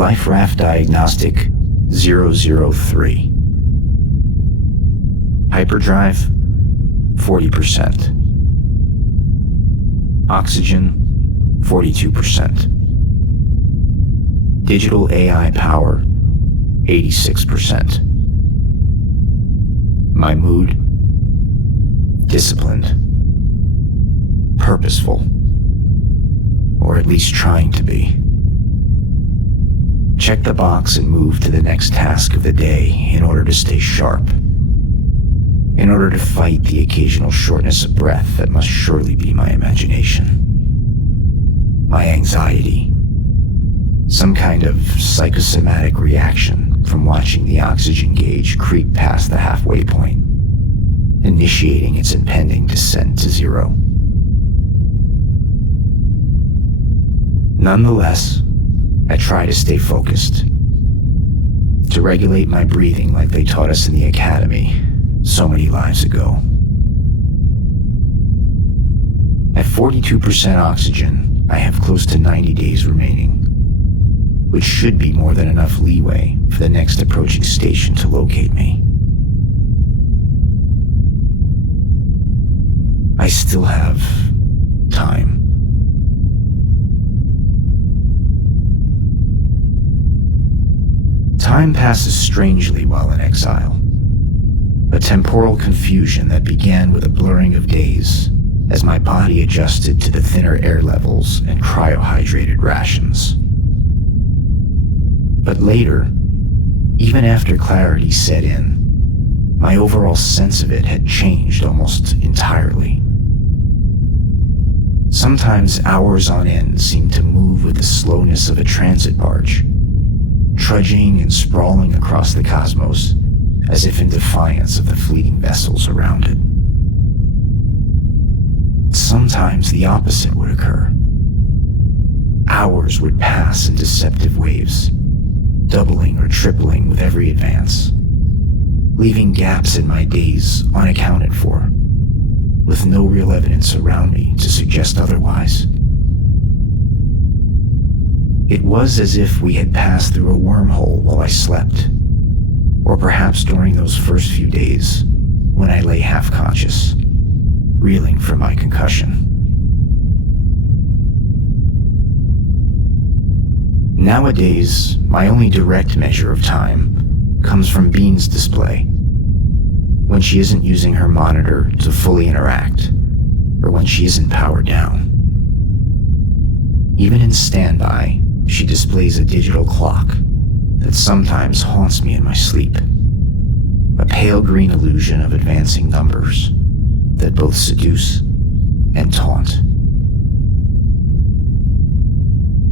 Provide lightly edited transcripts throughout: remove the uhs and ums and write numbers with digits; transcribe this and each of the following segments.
Life RAFT Diagnostic 003. Hyperdrive 40%. Oxygen 42%. Digital AI power 86%. My mood disciplined, purposeful, or at least trying to be. Check the box and move to the next task of the day in order to stay sharp, in order to fight the occasional shortness of breath that must surely be my imagination, my anxiety, some kind of psychosomatic reaction from watching the oxygen gauge creep past the halfway point, initiating its impending descent to zero. Nonetheless, I try to stay focused, to regulate my breathing like they taught us in the academy so many lives ago. At 42% oxygen, I have close to 90 days remaining, which should be more than enough leeway for the next approaching station to locate me. I still have time. Time passes strangely while in exile. A temporal confusion that began with a blurring of days as my body adjusted to the thinner air levels and cryohydrated rations. But later, even after clarity set in, my overall sense of it had changed almost entirely. Sometimes hours on end seemed to move with the slowness of a transit barge, trudging and sprawling across the cosmos as if in defiance of the fleeting vessels around it. Sometimes the opposite would occur. Hours would pass in deceptive waves, doubling or tripling with every advance, leaving gaps in my days unaccounted for, with no real evidence around me to suggest otherwise. It was as if we had passed through a wormhole while I slept, or perhaps during those first few days when I lay half-conscious, reeling from my concussion. Nowadays, my only direct measure of time comes from Bean's display, when she isn't using her monitor to fully interact, or when she isn't powered down. Even in standby, she displays a digital clock that sometimes haunts me in my sleep, a pale green illusion of advancing numbers that both seduce and taunt.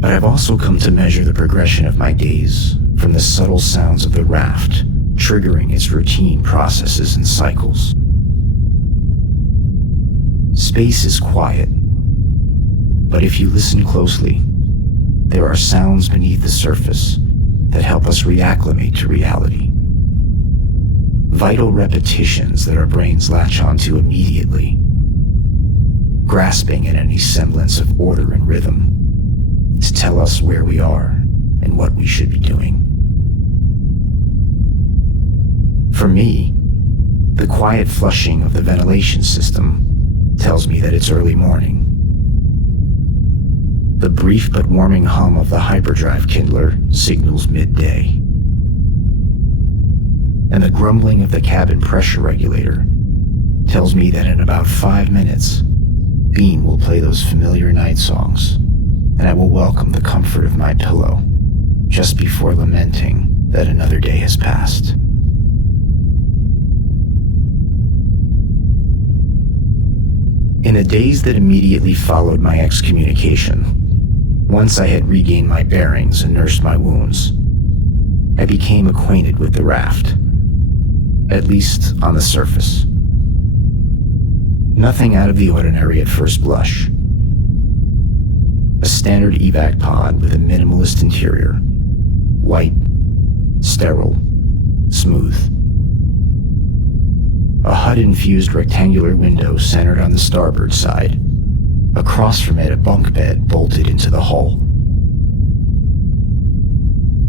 But I've also come to measure the progression of my days from the subtle sounds of the raft triggering its routine processes and cycles. Space is quiet, but if you listen closely, there are sounds beneath the surface that help us reacclimate to reality. Vital repetitions that our brains latch onto immediately, grasping at any semblance of order and rhythm to tell us where we are and what we should be doing. For me, the quiet flushing of the ventilation system tells me that it's early morning. The brief but warming hum of the hyperdrive kindler signals midday. And the grumbling of the cabin pressure regulator tells me that in about 5 minutes, Bean will play those familiar night songs, and I will welcome the comfort of my pillow just before lamenting that another day has passed. In the days that immediately followed my excommunication, once I had regained my bearings and nursed my wounds, I became acquainted with the raft, at least on the surface. Nothing out of the ordinary at first blush. A standard evac pod with a minimalist interior, white, sterile, smooth. A HUD-infused rectangular window centered on the starboard side. Across from it, a bunk bed bolted into the hull.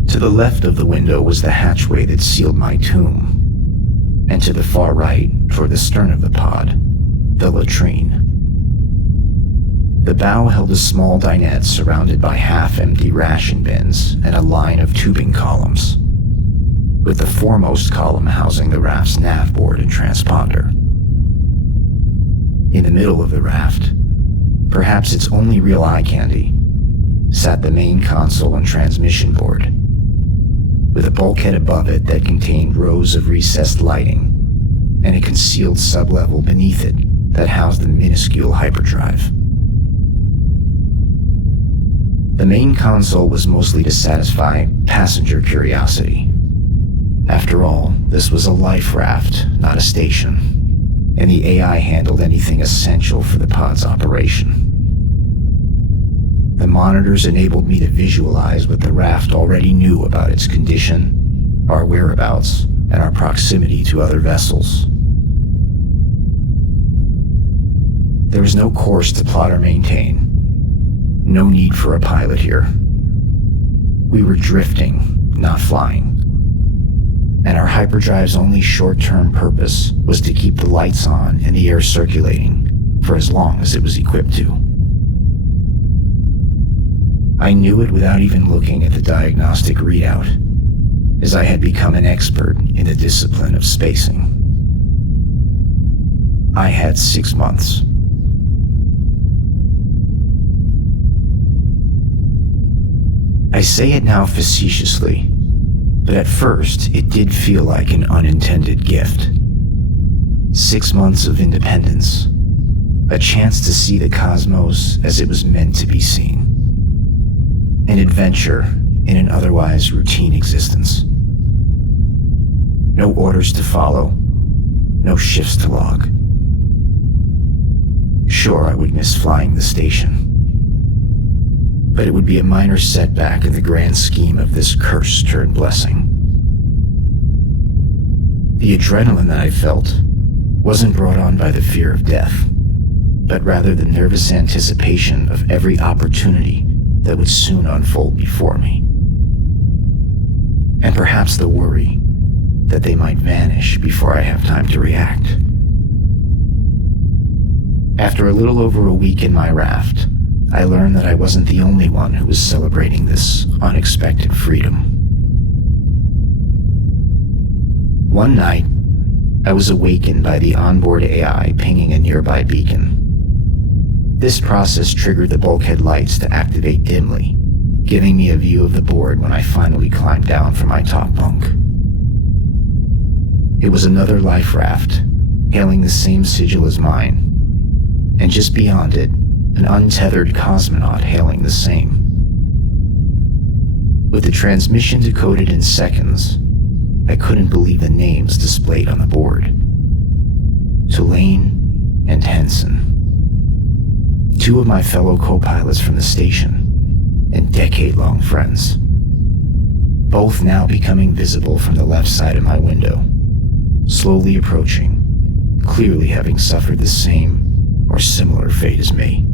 To the left of the window was the hatchway that sealed my tomb, and to the far right, toward the stern of the pod, the latrine. The bow held a small dinette surrounded by half-empty ration bins and a line of tubing columns, with the foremost column housing the raft's nav board and transponder. In the middle of the raft, perhaps its only real eye candy, sat the main console and transmission board, with a bulkhead above it that contained rows of recessed lighting and a concealed sublevel beneath it that housed the minuscule hyperdrive. The main console was mostly to satisfy passenger curiosity. After all, this was a life raft, not a station, and the AI handled anything essential for the pod's operation. The monitors enabled me to visualize what the raft already knew about its condition, our whereabouts, and our proximity to other vessels. There was no course to plot or maintain. No need for a pilot here. We were drifting, not flying. And our hyperdrive's only short-term purpose was to keep the lights on and the air circulating for as long as it was equipped to. I knew it without even looking at the diagnostic readout, as I had become an expert in the discipline of spacing. I had 6 months. I say it now facetiously, but at first it did feel like an unintended gift. 6 months of independence, a chance to see the cosmos as it was meant to be seen. An adventure in an otherwise routine existence. No orders to follow, no shifts to log. Sure, I would miss flying the station, but it would be a minor setback in the grand scheme of this curse turned blessing. The adrenaline that I felt wasn't brought on by the fear of death, but rather the nervous anticipation of every opportunity that would soon unfold before me. And perhaps the worry that they might vanish before I have time to react. After a little over a week in my raft, I learned that I wasn't the only one who was celebrating this unexpected freedom. One night, I was awakened by the onboard AI pinging a nearby beacon. This process triggered the bulkhead lights to activate dimly, giving me a view of the board when I finally climbed down from my top bunk. It was another life raft, hailing the same sigil as mine, and just beyond it, an untethered cosmonaut hailing the same. With the transmission decoded in seconds, I couldn't believe the names displayed on the board. Tulane and Henson. 2 of my fellow co-pilots from the station, and decade-long friends. Both now becoming visible from the left side of my window, slowly approaching, clearly having suffered the same or similar fate as me.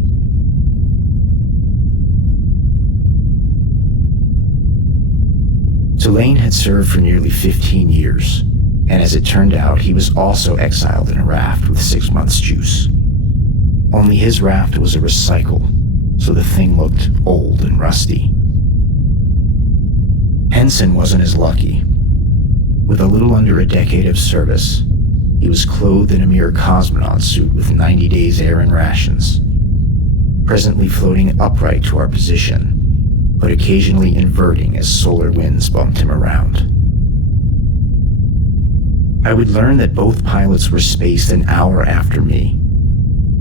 Tulane had served for nearly 15 years, and as it turned out, he was also exiled in a raft with 6 months' juice. Only his raft was a recycle, so the thing looked old and rusty. Henson wasn't as lucky. With a little under a decade of service, he was clothed in a mere cosmonaut suit with 90 days air and rations, presently floating upright to our position, but occasionally inverting as solar winds bumped him around. I would learn that both pilots were spaced an hour after me,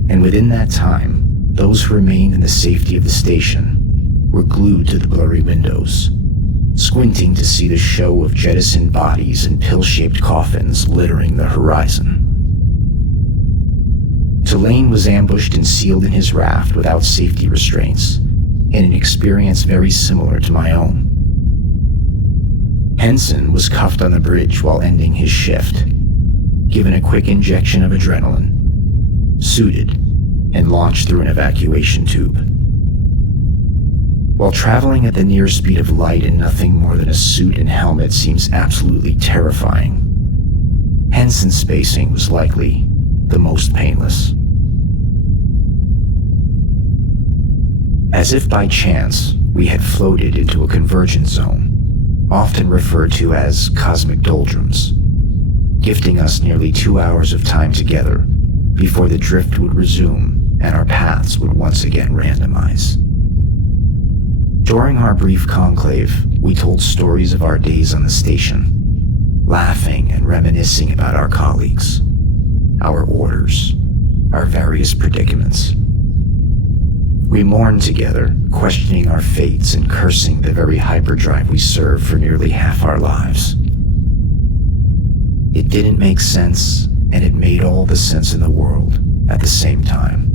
and within that time, those who remained in the safety of the station were glued to the blurry windows, squinting to see the show of jettisoned bodies and pill-shaped coffins littering the horizon. Tulane was ambushed and sealed in his raft without safety restraints, in an experience very similar to my own. Henson was cuffed on the bridge while ending his shift, given a quick injection of adrenaline, suited, and launched through an evacuation tube. While traveling at the near speed of light in nothing more than a suit and helmet seems absolutely terrifying, Henson's spacing was likely the most painless. As if by chance, we had floated into a convergence zone, often referred to as cosmic doldrums, gifting us nearly 2 hours of time together before the drift would resume and our paths would once again randomize. During our brief conclave, we told stories of our days on the station, laughing and reminiscing about our colleagues, our orders, our various predicaments. We mourned together, questioning our fates and cursing the very hyperdrive we served for nearly half our lives. It didn't make sense, and it made all the sense in the world at the same time.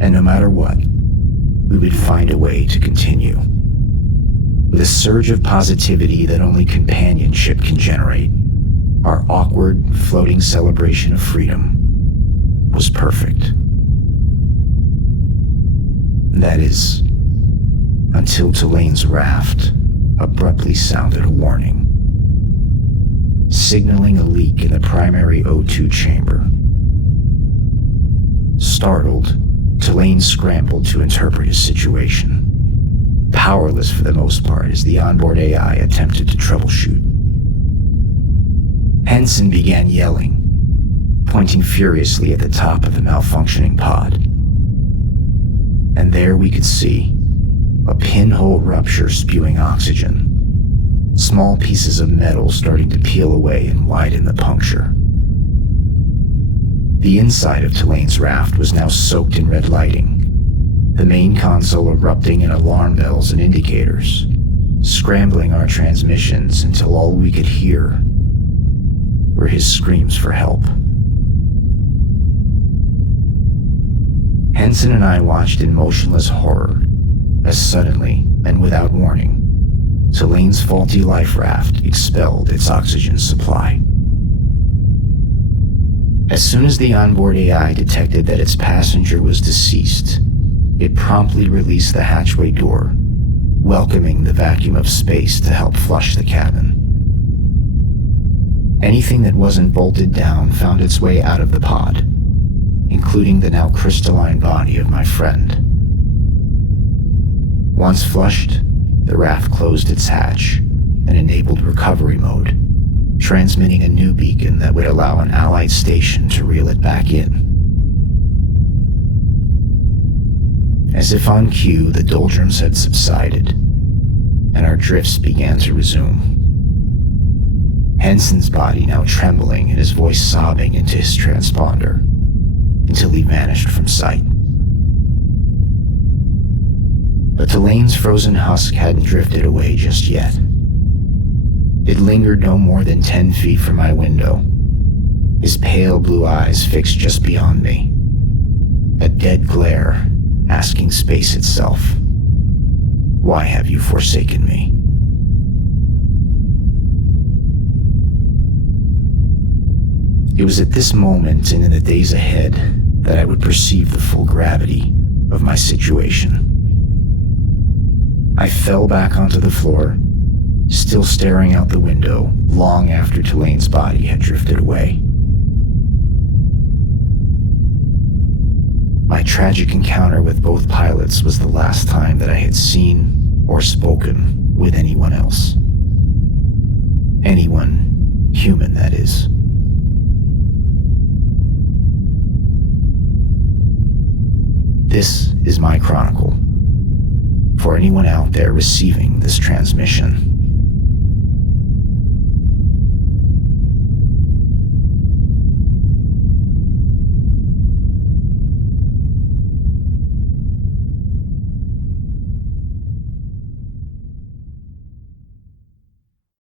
And no matter what, we would find a way to continue. With a surge of positivity that only companionship can generate, our awkward, floating celebration of freedom was perfect. That is, until Tulane's RAFT abruptly sounded a warning, signaling a leak in the primary O2 chamber. Startled, Tulane scrambled to interpret his situation, powerless for the most part as the onboard AI attempted to troubleshoot. Henson began yelling, pointing furiously at the top of the malfunctioning pod. And there we could see a pinhole rupture spewing oxygen, small pieces of metal starting to peel away and widen the puncture. The inside of Tulane's RAFT was now soaked in red lighting, the main console erupting in alarm bells and indicators, scrambling our transmissions until all we could hear were his screams for help. Henson and I watched in motionless horror as suddenly and without warning, Tulane's faulty life raft expelled its oxygen supply. As soon as the onboard AI detected that its passenger was deceased, it promptly released the hatchway door, welcoming the vacuum of space to help flush the cabin. Anything that wasn't bolted down found its way out of the pod, including the now crystalline body of my friend. Once flushed, the raft closed its hatch and enabled recovery mode, transmitting a new beacon that would allow an allied station to reel it back in. As if on cue, the doldrums had subsided, and our drifts began to resume. Henson's body now trembling and his voice sobbing into his transponder, until he vanished from sight. But Tulane's frozen husk hadn't drifted away just yet. It lingered no more than 10 feet from my window, his pale blue eyes fixed just beyond me, a dead glare asking space itself, "Why have you forsaken me?" It was at this moment and in the days ahead that I would perceive the full gravity of my situation. I fell back onto the floor, still staring out the window long after Tulane's body had drifted away. My tragic encounter with both pilots was the last time that I had seen or spoken with anyone else. Anyone human, that is. This is my chronicle, for anyone out there receiving this transmission.